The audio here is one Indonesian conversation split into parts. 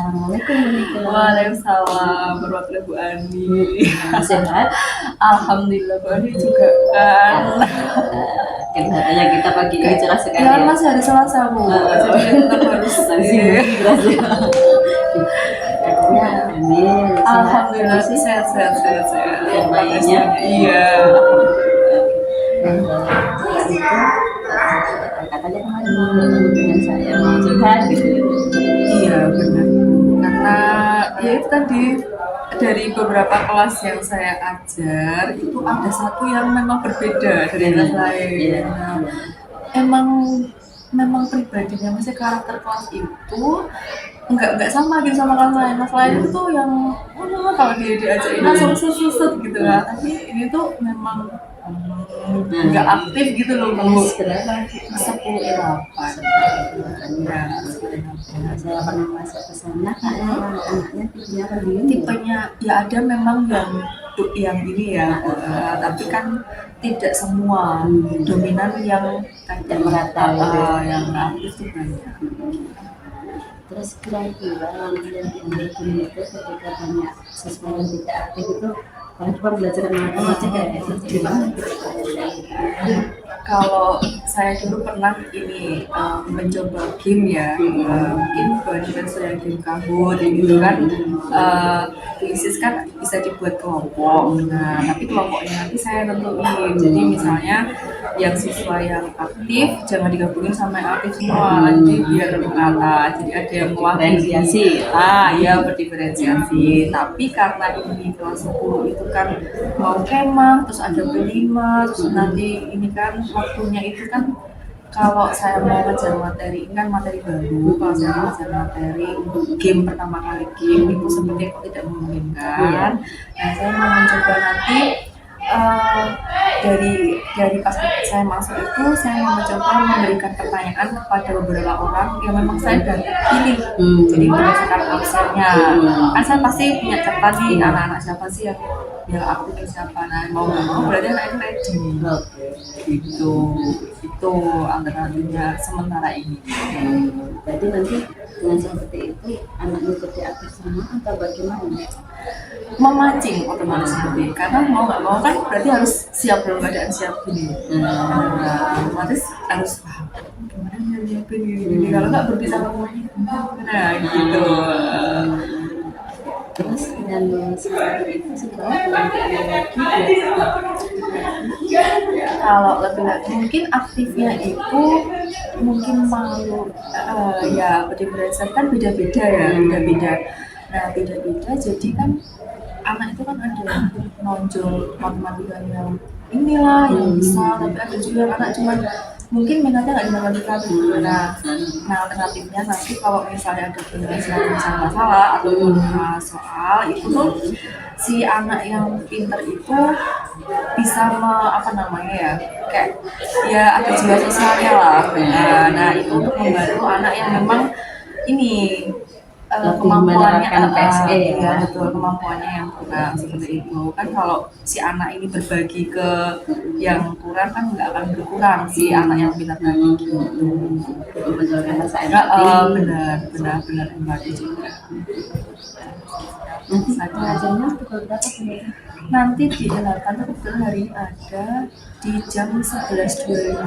Assalamualaikum warahmatullahi Waalaikumsalam warahmatullahi Bu Ani. wabarakatuh. Sehat? Alhamdulillah Bu Ani juga kan. Kelihatannya kita pagi ini cerah sekali Ya ya. masih hari Selasa Bu, jadi tetap harus Katanya hamil. Alhamdulillah Sehat. sehat. Yang lainnya? Iya. Katanya kemarin mau ketemu dengan saya, mau curhat gitu. Iya benar. Karena ya itu tadi dari beberapa kelas yang saya ajar itu ada satu yang memang berbeda dari kelas lain. Iya. Nah, emang memang pribadinya masih karakter kelas itu nggak sama gitu sama kelas lain. Kelas lain itu tuh yang kalau dia diajakin langsung suset gitu kan. Tapi ini tuh memang nggak aktif gitu loh Bu. Berapa? 10-8. Ya, Saya pernah masuk ke sana karena anaknya tipenya kan tipenya ya ada memang yang ini ya, tapi kan tidak semua dominan yang tidak merata yang aktif itu banyak. Terus kira-kira yang bikin itu ketika banyak siswa yang tidak aktif itu kalau cuma belajar matematika ya gimana? Kalau saya dulu pernah ini mencoba game ya, mungkin bukan saya game kabut gitu kan, krisis kan bisa dibuat kelompok. Nah tapi kelompoknya nanti saya tentuin. Jadi misalnya yang siswa yang aktif jangan digabungin sama yang aktif semua, jadi biar merata. Jadi ada yang Diferensiasi. ya berdiferensiasi. Tapi karena ini kelas 10 itu kan mau kemah, terus ada B5, terus nanti ini kan waktunya itu kan kalau saya mau ngejar materi, ini kan materi baru, kalau saya mau ngejar materi untuk game pertama kali game itu seperti kok tidak memungkinkan. Nah saya mau mencoba nanti dari pas saya masuk itu saya mau mencoba memberikan pertanyaan kepada beberapa orang yang memang saya udah pilih. Jadi berdasarkan absennya, kan saya pasti punya catatan nih anak-anak siapa sih yang aktif siapa. Nah mau nggak mau berarti anak itu ready. Gitu. Itu alternatifnya sementara ini. Berarti nanti dengan seperti itu anaknya jadi aktif sama atau bagaimana? Memancing otomatis seperti karena mau nggak mau kan berarti harus siap dalam keadaan siap gini. Otomatis harus paham gimana nyiapin gini. Kalau nggak berpisah semuanya nah gitu. Terus dan selain itu setelah nanti ada lagi Kalau laki-laki mungkin aktifnya itu mungkin malu ya berdifferensiasi kan beda-beda ya beda-beda. Nah beda-beda jadi kan anak itu kan ada yang nonjol matematikanya inilah yang bisa, tapi ada juga yang anak cuman mungkin minatnya nggak di matematika gitu. Nah alternatifnya nanti kalau misalnya ada penyelesaian masalah atau soal itu tuh si anak yang pinter itu bisa apa namanya ya kayak ya ada jiwa sosialnya lah. Nah itu untuk membantu anak yang memang ini kemampuannya PSE ya betul, kemampuannya yang kurang seperti itu kan. Kalau si anak ini berbagi ke yang kurang kan nggak akan berkurang si anak yang pintar tadi gitu. menunjukkan rasa empati. Benar empati juga. Nanti pengajarnya pukul berapa sih? Nanti di 8 kebetulan hari ini ada di jam 11.25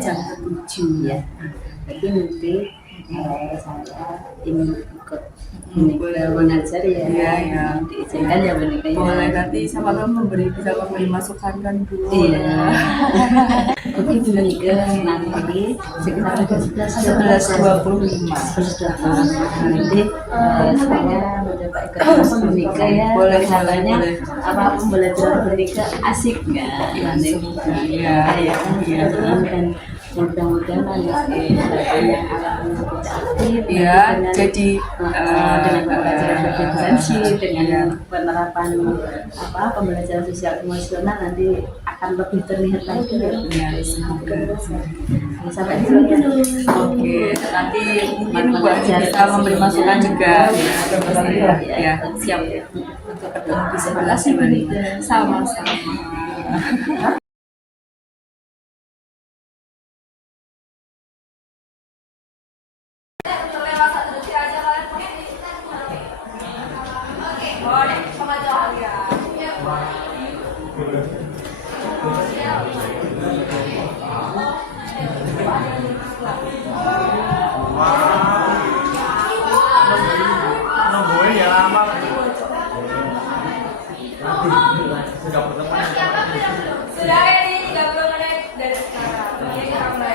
jam 7 Ya. Jadi nanti saya ingin ikut boleh mengajar ya. Iya. Diizinkan ya Monika ya. Boleh nanti sama kamu bisa memberi masukan kan Bu. Iya. Oke Bu Monika nanti sekitar jam 11.25. Nanti saya mencoba ikut kelas Monika ya. Boleh. Apa pembelajaran Monika asik nggak? Iya. Dan mudah-mudahan anak yang awalnya tidak aktif ya jadi dengan pembelajaran berdiferensi dengan penerapan pembelajaran sosial emosional nanti akan lebih terlihat lagi ya semoga. Sampai di sini dulu. Oke, nanti mungkin Bu bisa memberi masukan juga ya siap untuk ketemu di 11 ya sama-sama. Nungguin ya lama. Sudah ini 30 menit dari sekarang. Jadi kita mulai.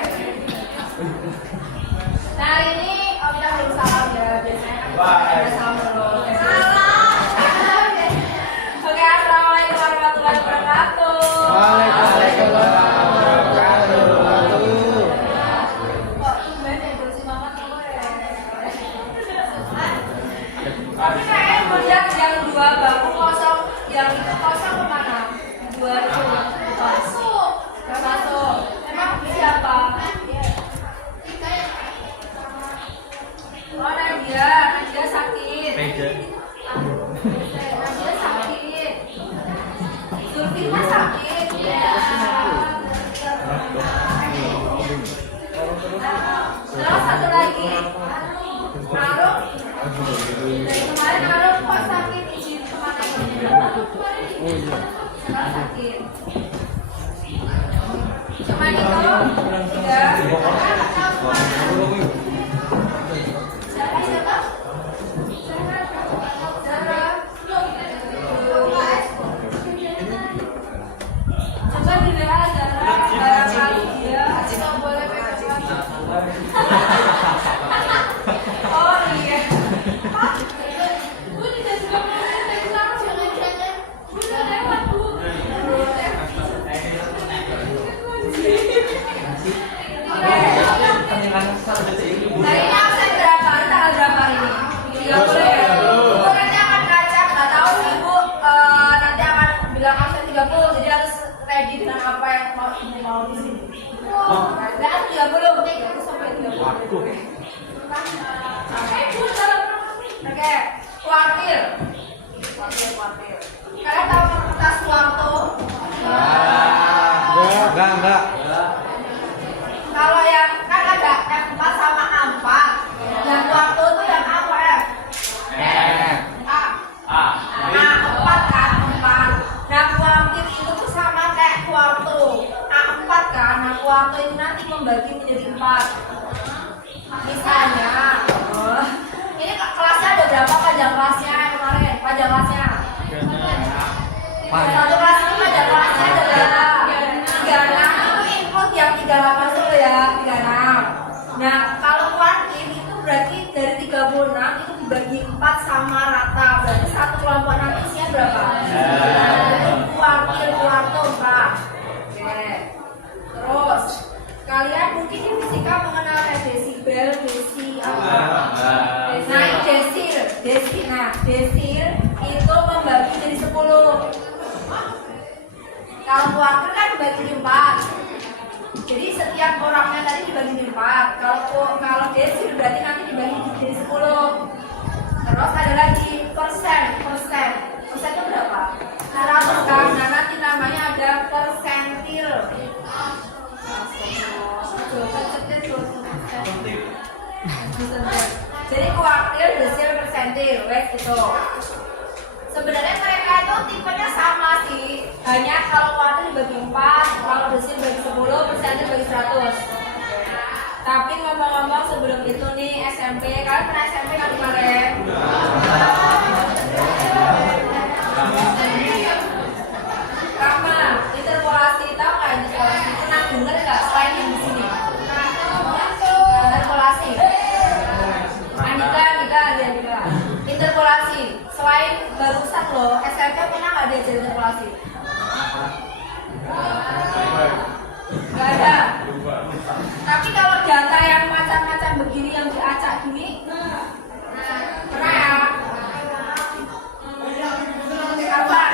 Nah hari ini kita belum salam ya. Biasanya kita salam dulu. Oke, assalamualaikum warahmatullahi wabarakatuh. Waalaikumsalam warahmatullahi wabarakatuh. Kok tumben ya bersih banget kamu ya? Tapi saya melihat yang 2 bangku kosong, yang itu kosong kemana? 2 itu masuk. Gak masuk. Emang siapa? Oh Nadia sakit. Nadia sakit. Zulfi mah sakit. Terus satu lagi. Naruh. Dari kemarin Naruh kok sakit izin kemana? Sekarang sakit. Cuma itu. 3. Siapa? Coba di WA Zara, barangkali dia nggak boleh pegang. Oh iya. Bu tidak juga boleh pegang, jangan. Bu udah lewat bu. Hari ini absen berapa? Tanggal berapa ini? 30 ya? Bu nanti akan ngacak, nggak tahu sih bu. Nanti akan bilang absen 30, jadi harus ready dengan apa yang ibu mau di sini. Nah, 30, terus sampai 30. Bu, dalam. Oke, kuartil. Kalian tahu kertas kuarto? Enggak. Kalau yang kan ada F4 sama A4. Yang kuarto itu yang apa F? A4 kan, 4. Nah kuartil itu tuh sama kayak kuarto. A4 kan, nah kuarto ini nanti membagi menjadi 4. Misalnya, ini kelasnya ada berapa panjang kelasnya kemarin? Panjang kelasnya? Satu kelas ini panjang kelasnya adalah 36. Itu include yang 38 dulu ya, 36. Nah kalau kuartil itu berarti dari 36 itu dibagi 4 sama rata. Berarti satu kelompok nanti isinya berapa? Kuartil, kuarto 4. Oke. Terus kalian mungkin di fisika mengenal desibel, desi apa? Nah desil. Nah desil itu membagi jadi 10. Kalau kuartil kan dibagi 4. Jadi setiap orangnya tadi dibagi 4. Kalau desil berarti nanti dibagi jadi 10. Terus ada lagi persen. Persen itu berapa? 100 kan? Nah nanti namanya ada persentil. Jadi kuartil, desil, persentil, wes gitu. Sebenarnya mereka itu tipenya sama sih. Hanya kalau kuartil dibagi 4, kalau desil dibagi 10, persentil dibagi 100. Tapi ngomong-ngomong sebelum itu nih SMP, kalian pernah SMP kan kemarin? Rama, interpolasi, tahu nggak interpolasi? Pernah dengar nggak selain yang di sini? Interpolasi. Andika. Interpolasi. Selain barusan loh, SMP pernah nggak diajar interpolasi? Nggak ada. Tapi kalau data yang macam-macam begini yang diacak gini, pernah ya? Kapan?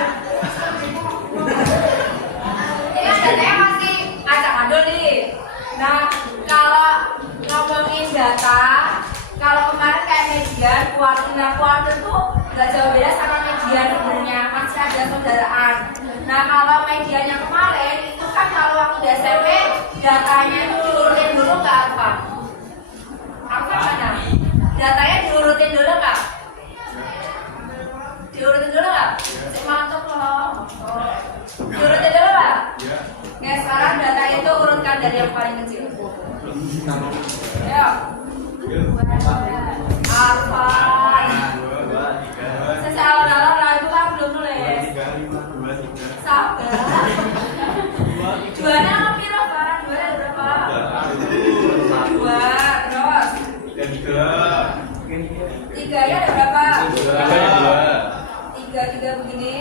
Ini datanya masih acak-adul nih. Nah, kalau ngomongin data, kalau kemarin kayak median, kuartil tuh nggak jauh beda sama median sebenarnya, masih ada saudaraan. Nah, kalau median yang kemarin itu kan kalau waktu di SMP datanya itu diurutin dulu nggak apa? Apa mana? Datanya diurutin dulu nggak? Diurutin dulu nggak? Mantap loh. yang paling kecil. Ayo. Alfan. Sesalon-alon lah itu kan belum nulis. Sabar. Duanya apa piro, Pak? Dua ada berapa? Dua. Terus? Tiga ya ada berapa? Tiga begini.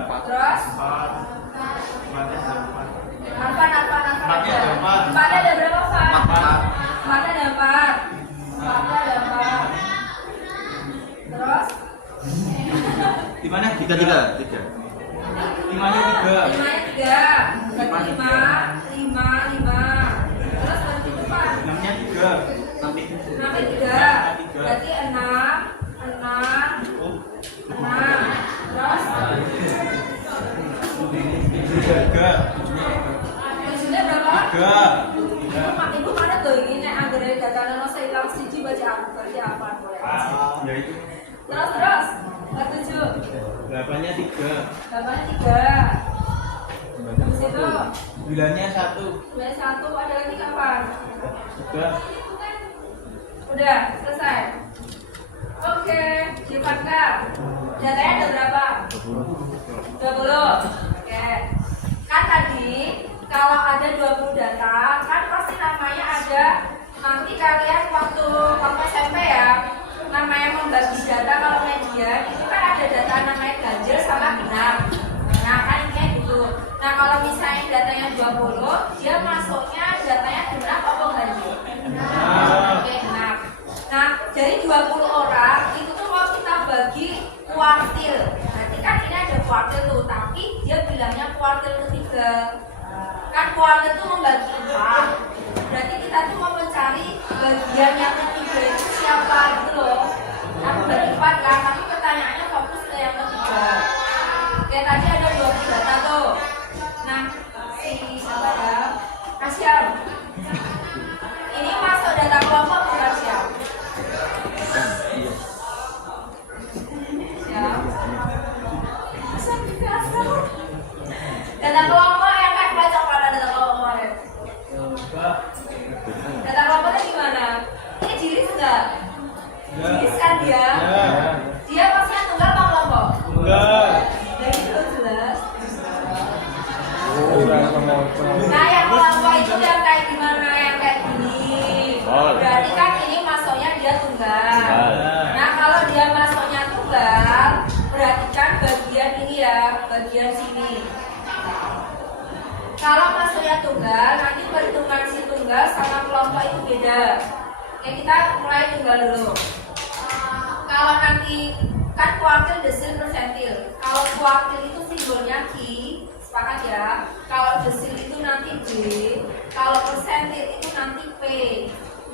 Terus? Alfan. Empat ada berapa, Pak? Empat ada empat. Terus? Di mana? Tiga. Limanya tiga. Berarti lima. Terus berarti itu, Pak? Enamnya tiga. Enamnya tiga. Berarti enam. Terus? Tujuhnya berapa? Tiga. Ibu mana tuh ini anggere data saya hilang siji baca apa berarti apa boleh. Ya itu. Terus. Ketujuh. Delapannya tiga. Tiga. Di situ. Bulannya satu. Bulan satu ada lagi kapan? Tiga. Udah selesai. Oke, Jepangka. Datanya ada berapa? 20. Oke. Kan tadi kalau ada 20 data, kan pasti namanya ada nanti kalian waktu SMP ya, namanya membagi data kalau media itu kan ada data namanya ganjil sama genap. Nah kan kayak gitu. Nah kalau misalnya datanya 20, dia masuknya datanya genap apa ganjil? Oke, genap. Nah dari 20 orang itu tuh mau kita bagi kuartil. Nanti kan ini ada kuartil tuh, tapi dia bilangnya kuartil ketiga. Kan kuartil itu membagi 4. Berarti kita tuh mau mencari bagian yang ketiga itu siapa gitu loh. Kan bagi 4 lah, tapi pertanyaannya fokus ke yang ketiga. Kayak tadi ada 20 data tuh. Nah, si siapa ya? Kasyam. Ini masuk data kelompok bukan Syam? Syam. Data kelompok yang kan baca pada data kelompok kemarin. Data kelompoknya gimana? Ini jiris nggak? Jiris kan dia? Dia maksudnya tunggal apa kelompok? Tunggal. Dari itu jelas. Nah yang kelompok itu yang kayak gimana? Yang kayak gini. Berarti kan ini masuknya dia tunggal. Nah kalau dia masuknya tunggal, berarti kan bagian ini ya, bagian sini. Kalau masuknya tunggal, nanti perhitungan si tunggal sama kelompok itu beda. Oke, kita mulai tunggal dulu. Kalau nanti kan kuartil, desil, persentil. Kalau kuartil itu simbolnya Q, sepakat ya. Kalau desil itu nanti D, kalau persentil itu nanti P.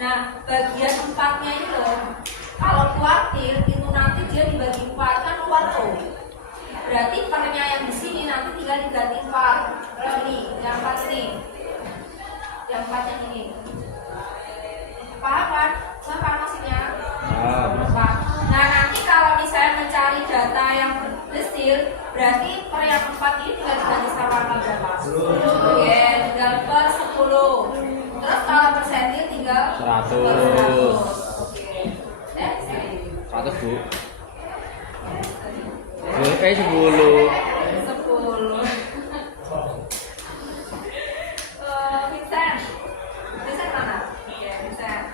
Nah, bagian empatnya ini loh. Kalau kuartil itu nanti dia dibagi 4 kan keluar O. Berarti pernya yang di sini nanti tinggal diganti 4. Yang 4 ini. Yang 4 yang ini. Paham kan? Paham maksudnya? Paham. Nah, nanti kalau misalnya mencari data yang desil, berarti per yang 4 ini tinggal diganti sama angka berapa? 10. Oke, tinggal per 10. Terus kalau persentil tinggal 100. Oke. 100, Bu. 10. 10. Vincent mana? Oke, Vincent.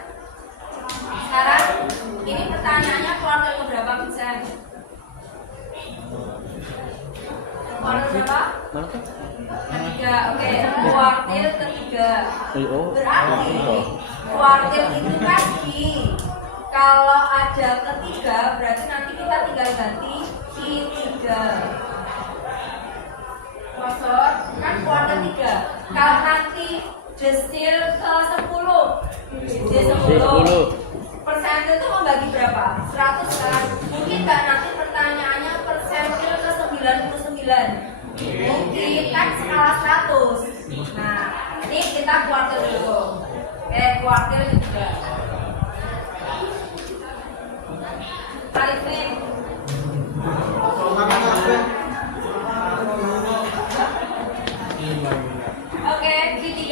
Sekarang ini pertanyaannya kuartil keberapa, Vincent? Kuartil berapa? Ketiga. Oke, kuartil ketiga. Berarti kuartil itu kan Q. Kalau ada ketiga, berarti nanti kita tinggal ganti Q3. Maksud kan kuartil 3. Kalau nanti desil ke 10, D10, persentil itu membagi berapa? 100 kan? Mungkin nggak nanti pertanyaannya persentil ke 99. Mungkin kan skala 100. Nah, ini kita kuartil dulu. Kuartil juga. Arifin. Oke, Q3.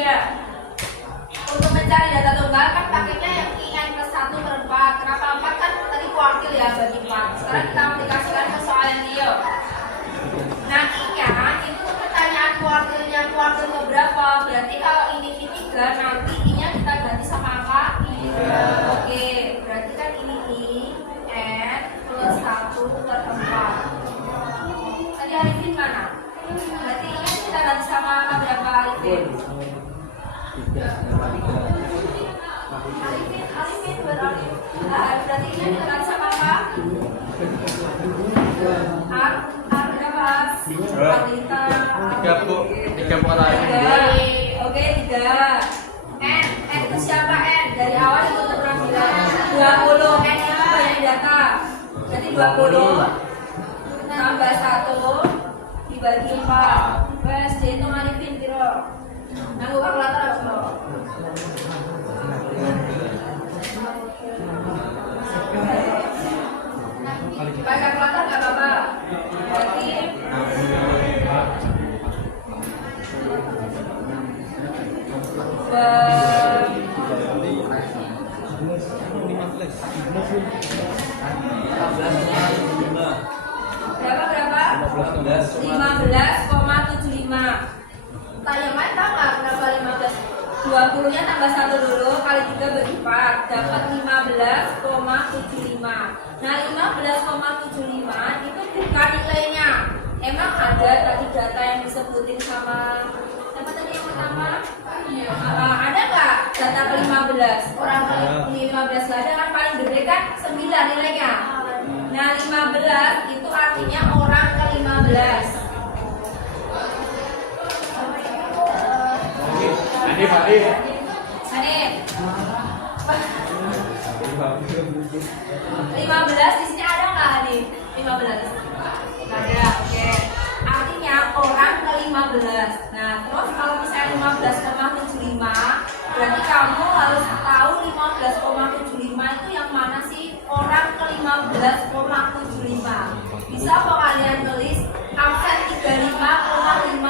3 nanti I-nya kita ganti sama angka I. Oke, berarti kan ini I N plus 1 per 4. Tadi Arifin mana? Berarti I-nya kita ganti sama angka berapa Arifin? Arifin berarti I-nya kita ganti sama apa? Berapa? Arita. 3 Bu. 3 Bu lain. Oke, 3. N itu siapa N? Dari awal itu pernah bilang 20. N itu banyak data. Jadi 20 tambah 1 dibagi 4. Wes, itu Arifin piro? Nanggu kalkulator apa lo? Pakai kalkulator nggak apa-apa. Berarti berapa? 15,75. Tanya main tahu nggak kenapa 15? 20-nya tambah 1 dulu kali 3 bagi 4 dapat 15,75. Nah 15,75 itu bukan nilainya. Emang ada tadi data yang disebutin sama siapa tadi yang pertama? Ada nggak data ke-15? Orang ke-15 ada kan paling gede kan 9 nilainya. Nah 15 itu artinya orang ke-15. Hanif. 15 di sini ada nggak Hanif? 15 nggak ada, oke. Artinya orang ke-15. Nah terus kalau misalnya 15,75 berarti kamu harus tahu 15,75 itu yang mana sih orang ke-15,75. Bisa apa kalian tulis absen 35,5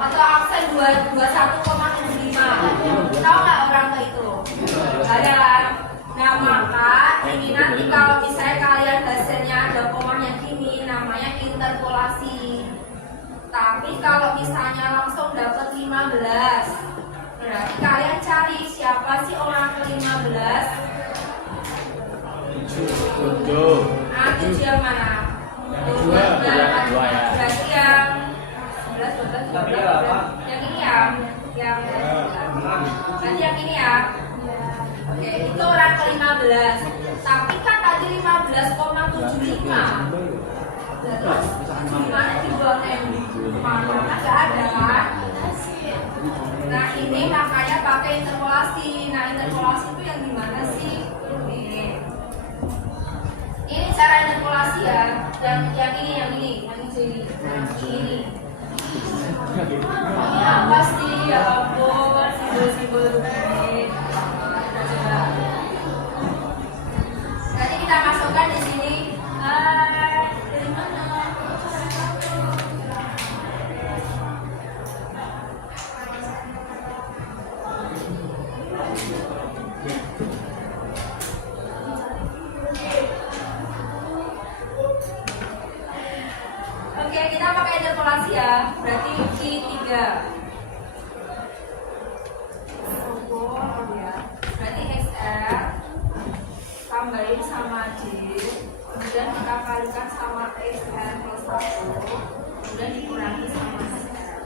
atau absen 21,75. Tahu nggak orang ke itu? Ada. Nah maka ini nanti kalau misalnya kalian hasilnya ada komanya gini namanya interpolasi. Tapi kalau misalnya langsung dapat 15 berarti kalian cari siapa sih orang ke-15. 7. Nah 7 yang mana? 2 ya. Berarti yang 11, 12, 13. Yang ini ya. Berarti yang ini ya. Oke, itu orang ke-15. Tapi kan tadi 15,75. Terus gimana dibuangnya? Mana nggak ada kan? Nah ini makanya pakai interpolasi. Nah interpolasi itu yang gimana sih? Ini cara interpolasi ya. Yang ini. Ini apa sih? Ya ampun, simbol-simbol ini. Nanti kita masukkan di sini. Dari mana? Oke, kita pakai interpolasi ya. Berarti I3. Berarti XR tambahin sama D, kemudian kita kalikan sama XR plus 1, kemudian dikurangi sama XR.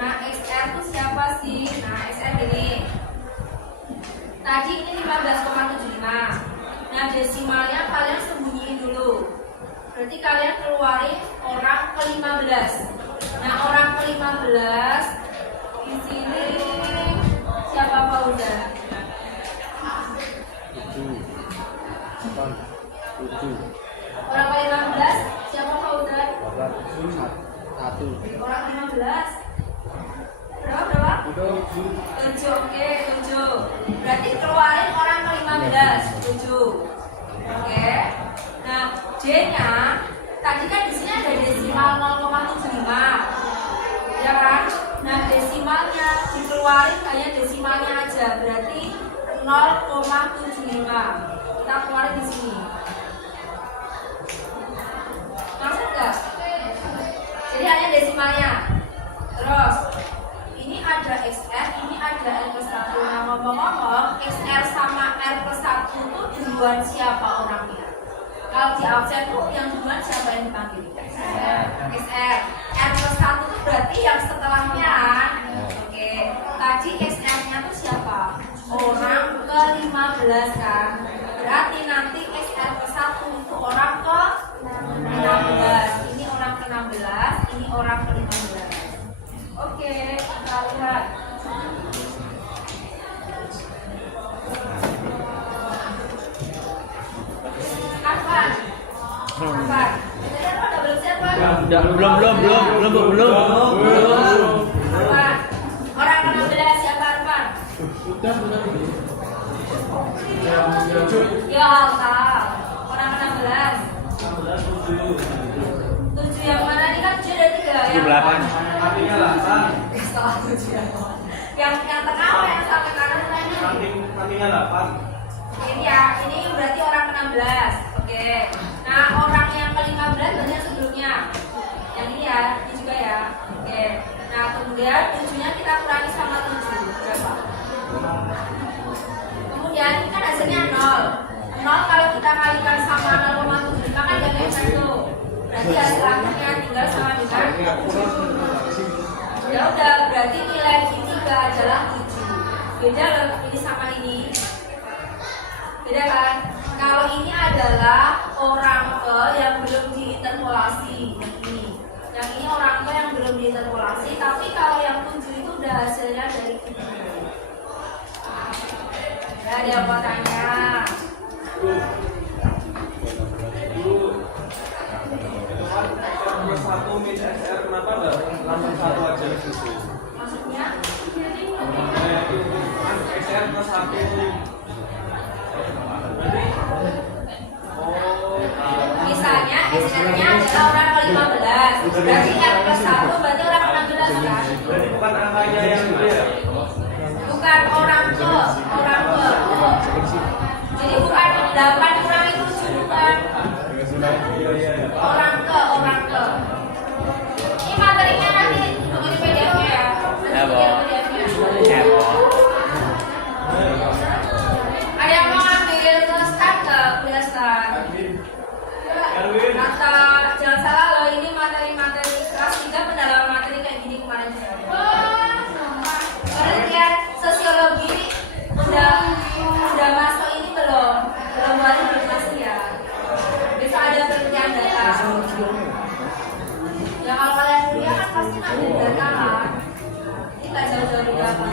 Nah XR itu siapa sih? Nah XR ini tadi ini 15,75. Nah desimalnya kalian sembunyiin dulu. Berarti kalian keluarin orang ke-15. Nah orang ke-15 di sini siapa Fauzan? 7. Orang ke-15 siapa Fauzan? 1. Orang 15. Berapa? 7. Oke, 7. Berarti keluarin orang ke-15. 7. Oke. Nah, D-nya tadi kan di sini ada desimal 0,75. Ya kan? Nah, desimalnya dikeluarin hanya desimalnya aja. Berarti 0,75. Kita keluarin di sini. Maksud nggak? Jadi hanya desimalnya. Terus ini ada ada XR, ini ada R plus 1. Nah ngomong-ngomong, XR sama R plus 1 itu duluan siapa orangnya? Kalau di absen tuh yang duluan siapa yang dipanggil? XR. R plus 1 itu berarti yang setelahnya. Oke, tadi XR-nya tuh siapa? Orang ke-15 kan? Berarti nanti XR plus 1 itu orang ke-16. Ini orang ke-16, ini orang ke-15. Oke, kita lihat. Arfan. Arfan. Siapa? Udah belum siapa? Belum. Arfan. Orang ke-16 siapa Arfan? Ya Allah. Orang ke-16. 7 yang mana nih kan 7 ada 3 ya? 8. Salah 7 ya. Yang tengah apa yang sampai kanan tadi? Sampingnya 8. Ini ya, ini berarti orang ke-16. Oke. Nah, orang yang ke-15 berarti yang sebelumnya. Yang ini ya, ini juga ya. Oke. Nah, kemudian 7-nya kita kurangi sama 7. Berapa? Kemudian ini kan hasilnya 0. 0 kalau kita kalikan sama 0,75 kan jadi 1. Berarti hasil akhirnya tinggal sama dengan 7. Ya udah, berarti nilai ini adalah 7. Beda loh ini sama ini. Beda kan? Kalau ini adalah orang ke yang belum diinterpolasi, ini. Yang ini orang ke yang belum diinterpolasi, tapi kalau yang 7 itu udah hasilnya dari ini. Ya, dia mau tanya. Satu min SR kenapa nggak langsung 1 aja? Maksudnya? SR plus 1. Misalnya SR-nya adalah orang ke-15. Berarti R plus 1 berarti orang ke-16 kan? Berarti bukan angkanya yang itu ya? Bukan orang ke. Jadi bukan 8 kurangi 7 bukan. Orang ke. Ini materinya nanti begini PDF-nya ya. Ada yang mau ambil ke start nggak? Kuliah start. Kata jangan salah loh, ini materi kelas 3 pendalaman materi kayak gini kemarin. Penelitian sosiologi udah masuk ini belum hari belum masih ya. Besok ada penelitian data. Ya kalau kalian kuliah kan pasti ngambil data kan. Ini nggak jauh-jauh dari data.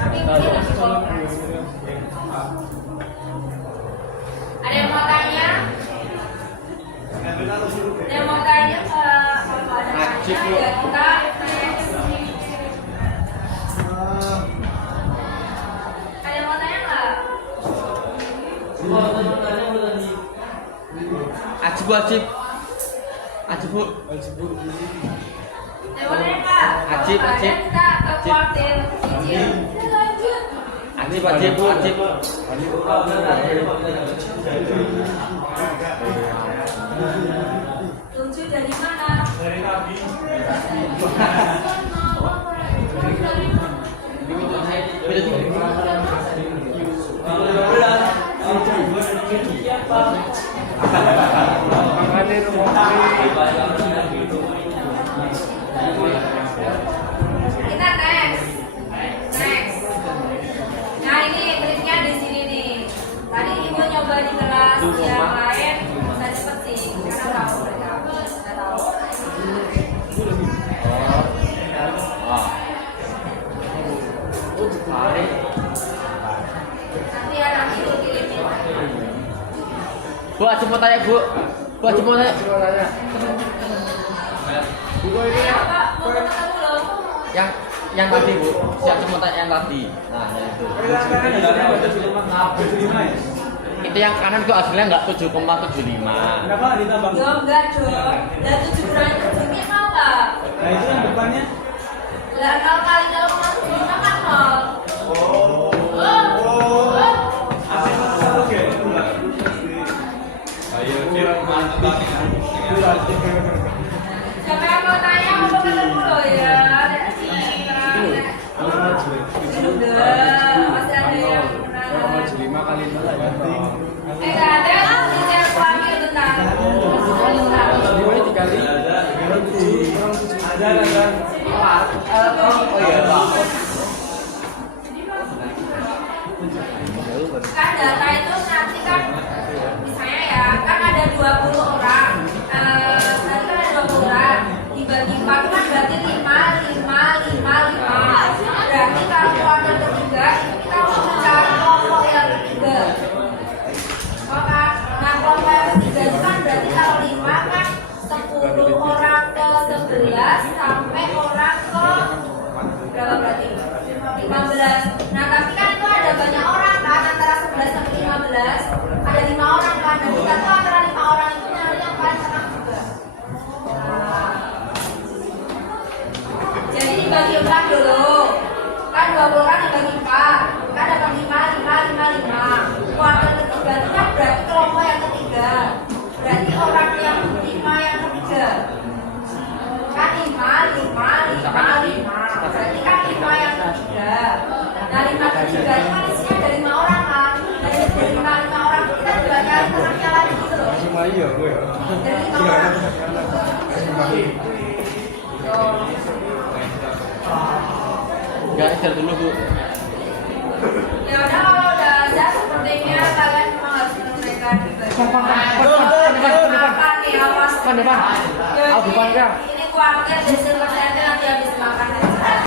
Tapi mungkin nanti kongres. Ada yang mau tanya? Yang mau tanya kalau ada tanya ya kita next. Ada yang mau tanya nggak? Ajib. Bu. Yang mau tanya nggak? Ajib. Kita ke kuartil cicil. Ajib. 7 dari mana? Dari Nabi. Kita next. Nah ini triknya di sini nih. Tadi ibu nyoba di kelas yang lain, saya cepet sih karena tahu mereka. Saya tahu. Nanti ya nanti ibu kirimnya. Bu, Ajib mau tanya, Bu. Ajib mau tanya. Apa? Mau ketemu loh. Yang tadi, Bu. Siapa mau tanya yang tadi? Nah, itu. Itu yang kanan kok hasilnya nggak 7,75. Kenapa ditambah? Ya enggak dong. Dan 7 kurangi 7 ini mau nggak? Nah itu yang depannya. Lah 0 kali 0,75 kan 0. Siapa yang mau tanya mau ketemu loh ya? Ada sih. Kan data itu nanti kan misalnya ya kan ada 20 orang nanti kan ada 20 orang dibagi 4 kan berarti 5 berarti kalau kuartal ketiga itu kita mau mencari kelompok yang ketiga. Oh kan, nah kelompok yang ketiga itu kan berarti kalau 5 kan 10 orang ke 11 sampai orang ke berapa berarti? 15. Nah tapi kan itu ada banyak orang kan antara 11 sampai 15 ada 5 orang kan dan kita tuh antara 5 orang itu nyari yang paling tenang juga. Nah, jadi dibagi 4 dulu kan 20 orang dibagi 4 kan dapat 5 kuartal ketiga itu kan berarti kelompok yang ketiga berarti orang yang 5 yang ketiga kan 5 berarti kan 5 yang ketiga. Nah 5 ketiga itu kan isinya ada 5 orang kan dari 5 orang itu kita juga nyari tenangnya lagi gitu loh dari 5 orang Enggak, istirahat dulu Bu. ya udah kalau udah siap sepertinya kalian memang harus menunaikan makan nih awas Depan. Aku depan kan. ini kuartir di silvernya nanti habis makan aja.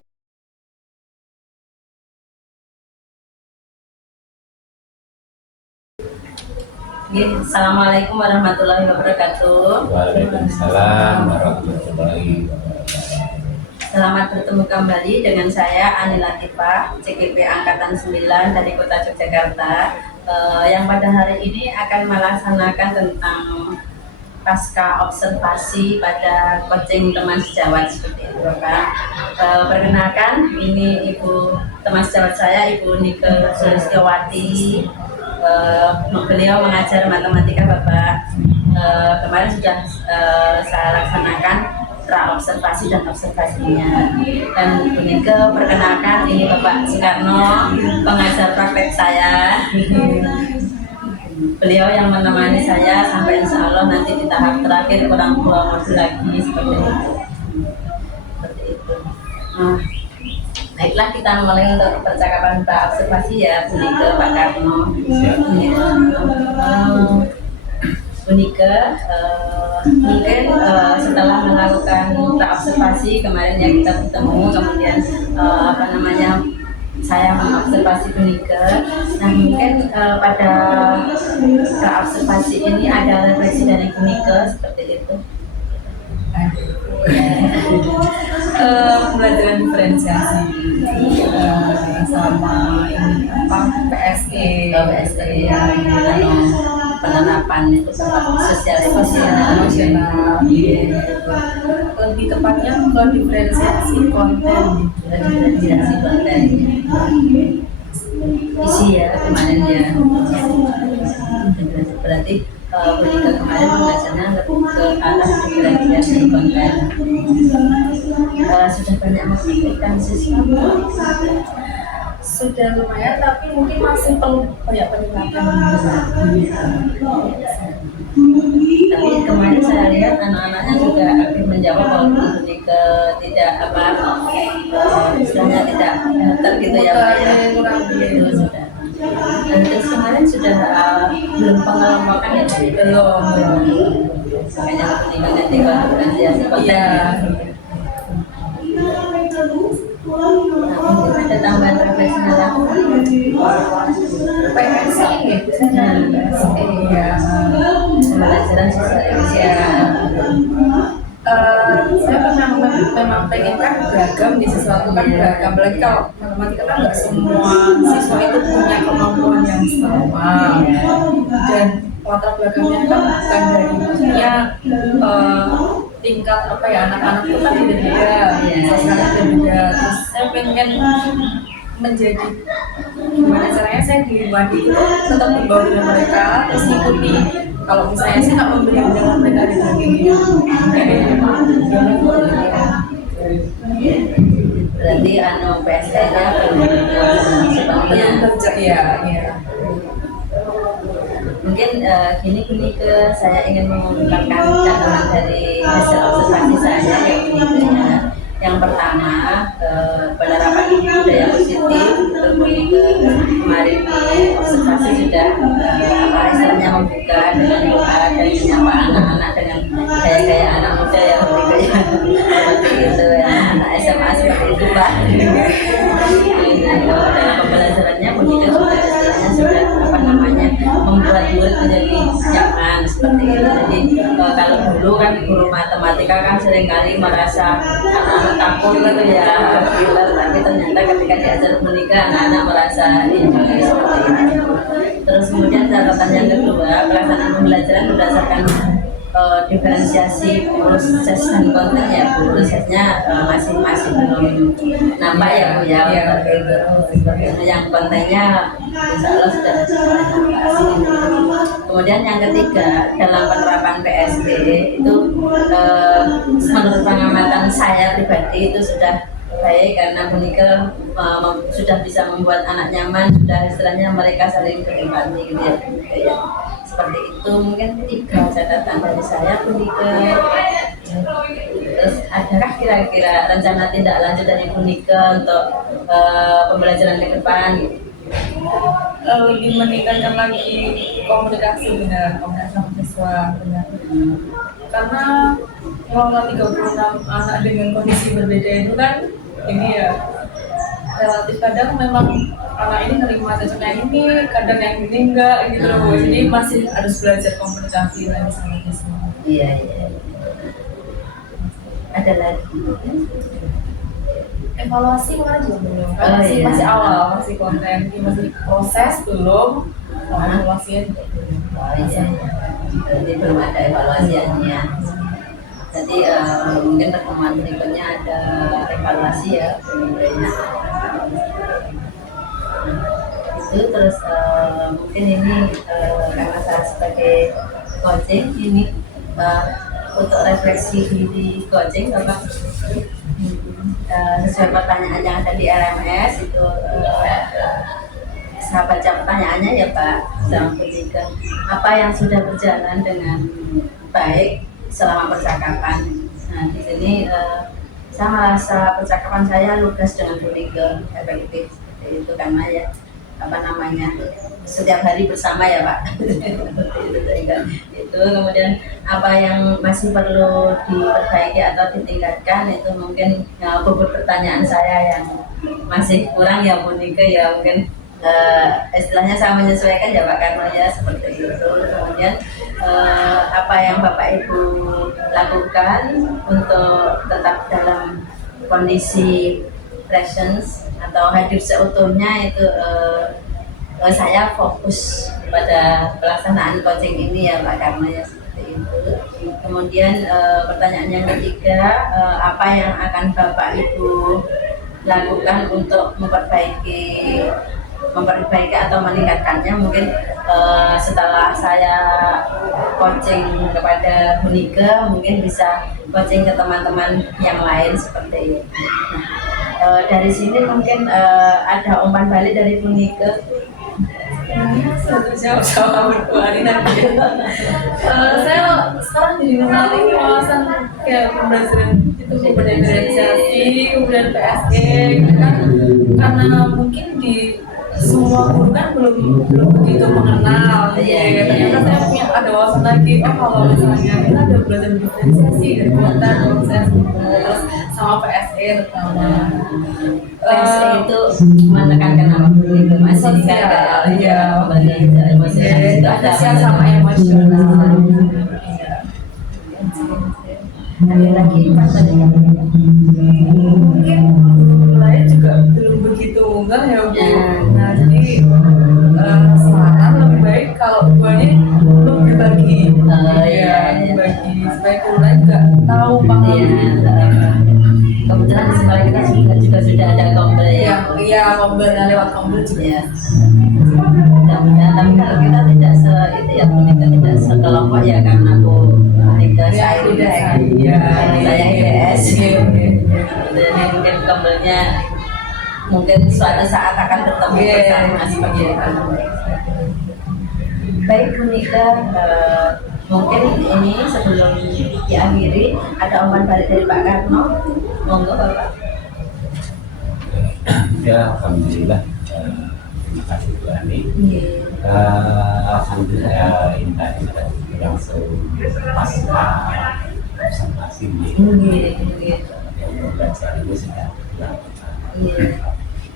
Assalamualaikum warahmatullahi wabarakatuh. Waalaikumsalam warahmatullahi wabarakatuh. Selamat bertemu kembali dengan saya Ani Latifah, CGP Angkatan 9 dari Kota Yogyakarta, yang pada hari ini akan melaksanakan tentang pasca observasi pada coaching teman sejawat seperti itu, Bapak. Perkenalkan, ini Ibu teman sejawat saya, Ibu Nike Sulistiawati. Beliau mengajar matematika, Bapak. Kemarin sudah saya laksanakan pra-observasi dan observasinya. Dan Bu Nike perkenalkan, ini Bapak Soekarno, pengajar praktek saya. Beliau yang menemani saya sampai insya Allah nanti di tahap terakhir kurang 2 modul lagi seperti itu. Nah, baiklah kita mulai untuk percakapan pra-observasi ya, Bu Nike, Pak Karno. Bu Nike, mungkin setelah melakukan pra-observasi kemarin yang kita bertemu, kemudian saya mengobservasi Bu Nike. Nah mungkin pada pra-observasi ini ada refleksi dari Bu Nike seperti itu. Pembelajaran diferensiasi sama ini apa PSE ya, penerapan itu sosial emosional. Lebih tepatnya bukan diferensiasi konten. diferensiasi konten isi ya kemarin ya. Berarti Bu Nike kemarin belajarnya lebih ke arah diferensiasi konten. Sudah banyak mempraktikkan siswa? Sudah lumayan, tapi mungkin masih perlu banyak peningkatan. Tapi kemarin saya lihat anak-anaknya juga aktif menjawab walaupun Bu Nike tidak istilahnya tidak gitu ya Pak ya. Itu sudah. Dan terus kemarin sudah belum pengelompokan ya belum. Makanya Bu Nike nanti kalau diferensiasi konten. Nah, mungkin ada tambahan refleksinya lagi. PSE ya, Pembelajaran sosial emosional. saya memang pengen kan beragam di sesuatu kan beragam, apalagi kalau matematika kan nggak semua siswa itu punya kemampuan yang sama dan latar belakangnya kan bukan dari maksudnya tingkat apa ya, anak-anak itu kan beda-beda, sosialnya beda-beda. Terus saya pengen menjadi gimana caranya saya di Wadi itu tetap membawa dengan mereka, terus ikuti. Kalau misalnya saya nggak memberi dengan mereka di bagiannya, Berarti PSE-nya sebenarnya kerja ya. mungkin gini ke saya ingin mengungkapkan catatan dari hasil observasi saya ya bersama penerapan budaya positif untuk kemarin observasi sudah istilahnya membuka dengan doa dan menyapa anak-anak dengan gaya-gaya anak muda yang lebih gaya seperti itu ya, anak SMA seperti itu Pak. Dalam pembelajarannya Monika sudah istilahnya sudah membuat murid menjadi nyaman seperti itu. Jadi kalau dulu kan guru matematika kan seringkali merasa anak-anak takut gitu ya, gila, tapi ternyata ketika diajar Monika anak-anak merasa enjoy seperti itu. Terus kemudian catatan yang kedua, pelaksanaan pembelajaran berdasarkan diferensiasi proses dan konten ya Bu, prosesnya masih belum nampak ya Bu ya, yang kontennya insya Allah sudah dibatasi. Kemudian yang ketiga, dalam penerapan PSB itu menurut pengamatan saya pribadi itu sudah baik karena Monika sudah bisa membuat anak nyaman, sudah istilahnya mereka saling berempati gitu ya. Seperti itu mungkin 3 catatan dari saya Monika. Terus adakah kira-kira rencana tindak lanjut dari Monika untuk pembelajaran ke depan? Lebih meningkatkan lagi komunikasi sama siswa benar. Karena kalau 36 anak dengan kondisi berbeda itu kan ini ya relatif, kadang memang anak ini nerima cocoknya ini, kadang yang ini enggak gitu loh. Jadi masih harus belajar komunikasi lagi sama siswa. Iya. Ada lagi. Evaluasi kemarin juga belum, masih awal, masih konten, masih proses belum, evaluasinya juga belum. Iya. Jadi belum ada evaluasinya. Jadi mungkin pertemuan berikutnya ada evaluasi ya penilaiannya. Itu terus mungkin ini karena saya sebagai coaching ini untuk refleksi diri coaching Bapak. Sesuai pertanyaan yang ada di RMS itu saya baca pertanyaannya ya Pak, sama Monika. Apa yang sudah berjalan dengan baik selama percakapan? Nah di sini saya merasa percakapan saya lugas dengan Monika, efektif seperti itu karena ya setiap hari bersama ya Pak. Itu kemudian apa yang masih perlu diperbaiki atau ditingkatkan itu mungkin bobot pertanyaan saya yang masih kurang ya Monika ya, mungkin istilahnya saya menyesuaikan ya Pak karena ya seperti itu. Kemudian apa yang Bapak Ibu lakukan untuk tetap dalam kondisi presence atau hadir seutuhnya itu saya fokus pada pelaksanaan coaching ini ya Pak karena ya seperti itu. Kemudian pertanyaan yang ketiga, apa yang akan Bapak Ibu lakukan untuk memperbaiki atau meningkatkannya? Mungkin setelah saya coaching kepada Monika mungkin bisa coaching ke teman-teman yang lain seperti itu. Dari sini mungkin ada umpan balik dari Monika. Jawab berdua ini nanti. Saya sekarang jadi mengenali wawasan kayak pembelajaran itu, diferensiasi, kemudian PSG gitu kan, karena mungkin di semua guru kan belum begitu mengenal. Ternyata saya punya ada wawasan lagi. Kalau misalnya kita ada belajar diferensiasi dan konten, proses terus sama PSE terutama. PSE itu menekankan apa dulu masih sosial, iya, emosional itu ada sosial sama emosional. Ada lagi mungkin lain juga belum begitu enggak ya Bu. Nah jadi saran lebih baik kalau gua ini belum dibagi, dibagi supaya kuliah juga tahu paham. Kebetulan di sekolah kita juga sudah ada kombel ya. Iya, kombel lewat kombel juga. Ya. Tapi kalau kita tidak kita tidak sekelompok ya karena aku saya IDS. Jadi mungkin kombelnya mungkin suatu saat akan bertemu bersama seperti itu. Baik Monika, mungkin ini sebelum diakhiri ada umpan balik dari Pak Karno, monggo Bapak. Ya, alhamdulillah. Terima kasih Bu Ani. Alhamdulillah ini tadi langsung pasca observasi yang belajar ini sudah dilakukan.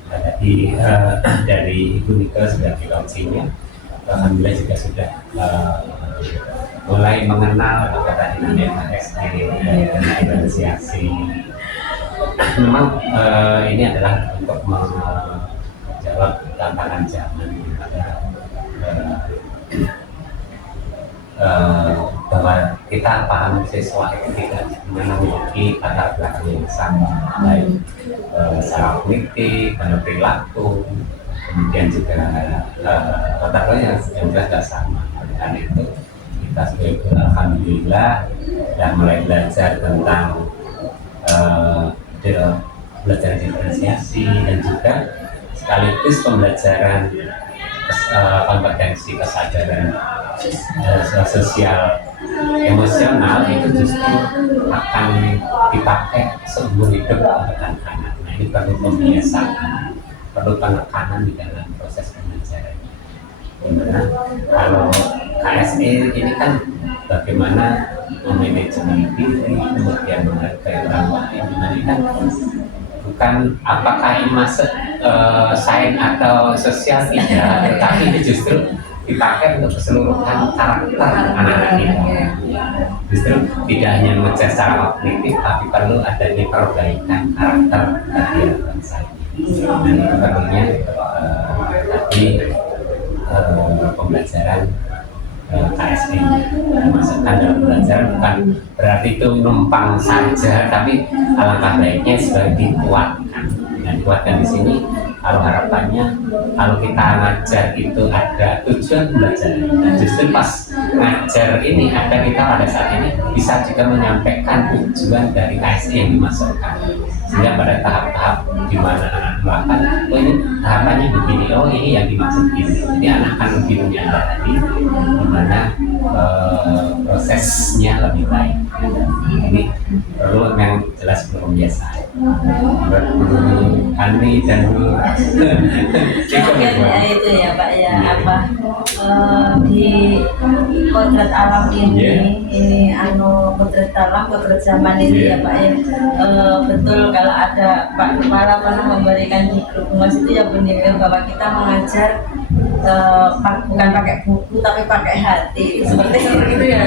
Tadi dari Ibu Nika sudah launchingnya, alhamdulillah juga sudah mulai mengenal apa tadi namanya SD dan diferensiasi. Memang ini adalah untuk menjawab tantangan zaman bahwa kita paham siswa itu tidak memiliki latar belakang yang sama, baik secara kognitif, perilaku, kemudian juga latar belakang yang jelas tidak sama. Dan itu kita sebagai guru alhamdulillah sudah mulai belajar tentang belajar diferensiasi dan juga sekaligus pembelajaran kompetensi kesadaran sosial emosional itu justru akan dipakai seumur hidup untuk anak-anak. Nah, ini perlu pembiasaan, perlu penekanan di dalam proses pengajaran. Dimana kalau KSE ini kan bagaimana memanajemen diri, kemudian menghargai orang lain, ini kan bukan apakah ini masuk sains atau sosial tidak, tetapi ini justru dipakai untuk keseluruhan karakter anak-anak kita. Justru tidak hanya mengejar secara kognitif, tapi perlu adanya perbaikan karakter dari bangsa ini. Dan itu perlunya tadi pembelajaran KSE masukkan dalam belajar bukan berarti itu numpang saja, tapi alangkah baiknya sudah dikuatkan. Dan dikuatkan di sini kalau harapannya kalau kita ngajar itu ada tujuan belajar. Dan justru pas ngajar ini ada kita pada saat ini bisa juga menyampaikan tujuan dari KSE yang dimasukkan. Sehingga pada tahap-tahap di mana anak melakukan, oh ini tahapannya begini, oh ini yang dimaksud ini. Jadi anak akan lebih menyadari di mana prosesnya lebih baik. Ini perlu yang jelas pembiasaan. Ani dan mungkin itu ya Pak ya, apa di kodrat alam ini kodrat alam, kodrat zaman ini ya Pak ya, betul kalau ada Pak Kepala pernah memberikan di grup humas itu ya benar bahwa kita mengajar bukan pakai buku tapi pakai hati seperti itu ya.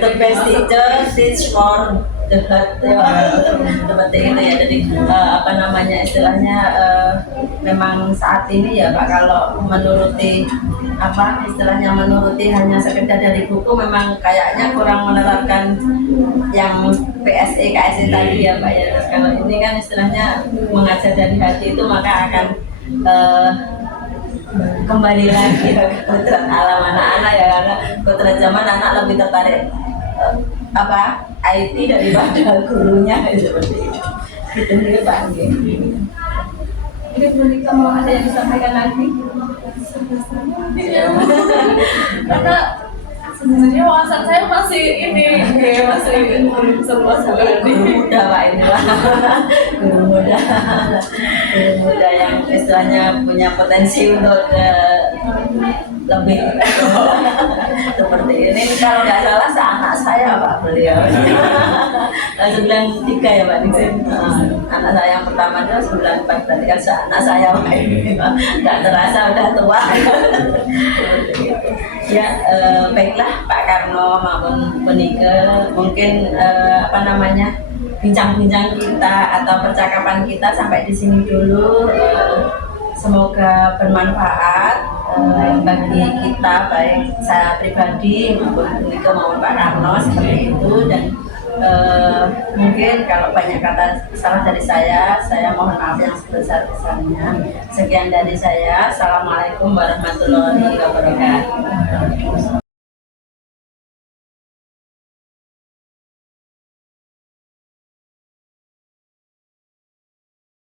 The best teacher teach for the heart seperti itu ya. Jadi apa namanya istilahnya memang saat ini ya Pak, kalau menuruti apa istilahnya menuruti hanya sekedar dari buku memang kayaknya kurang menerapkan yang PSE KSE tadi ya Pak ya. Terus kalau ini kan istilahnya mengajar dari hati itu maka akan kembali lagi ke kodrat alam anak-anak ya, karena kodrat zaman anak lebih tertarik apa IT daripada gurunya seperti itu. Gitu nih Pak. Ini boleh kamu ada yang disampaikan lagi? Karena sebenarnya wawasan saya masih ini, masih semua guru muda Pak ini Pak. Guru muda yang istilahnya punya potensi untuk lebih seperti ini. Kalau nggak salah seanak saya Pak beliau. 93 ya Pak di sini. Anak saya yang pertama itu 94, berarti kan seanak saya Pak ini Pak. Nggak terasa udah tua. Ya baiklah Pak Karno maupun Bu Nike, mungkin apa namanya bincang-bincang kita atau percakapan kita sampai di sini dulu. Semoga bermanfaat bagi kita, baik saya pribadi maupun Bu Nike maupun Pak Karno seperti itu. Dan mungkin kalau banyak kata salah dari saya mohon maaf yang sebesar-besarnya. Sekian dari saya. Assalamualaikum warahmatullahi wabarakatuh.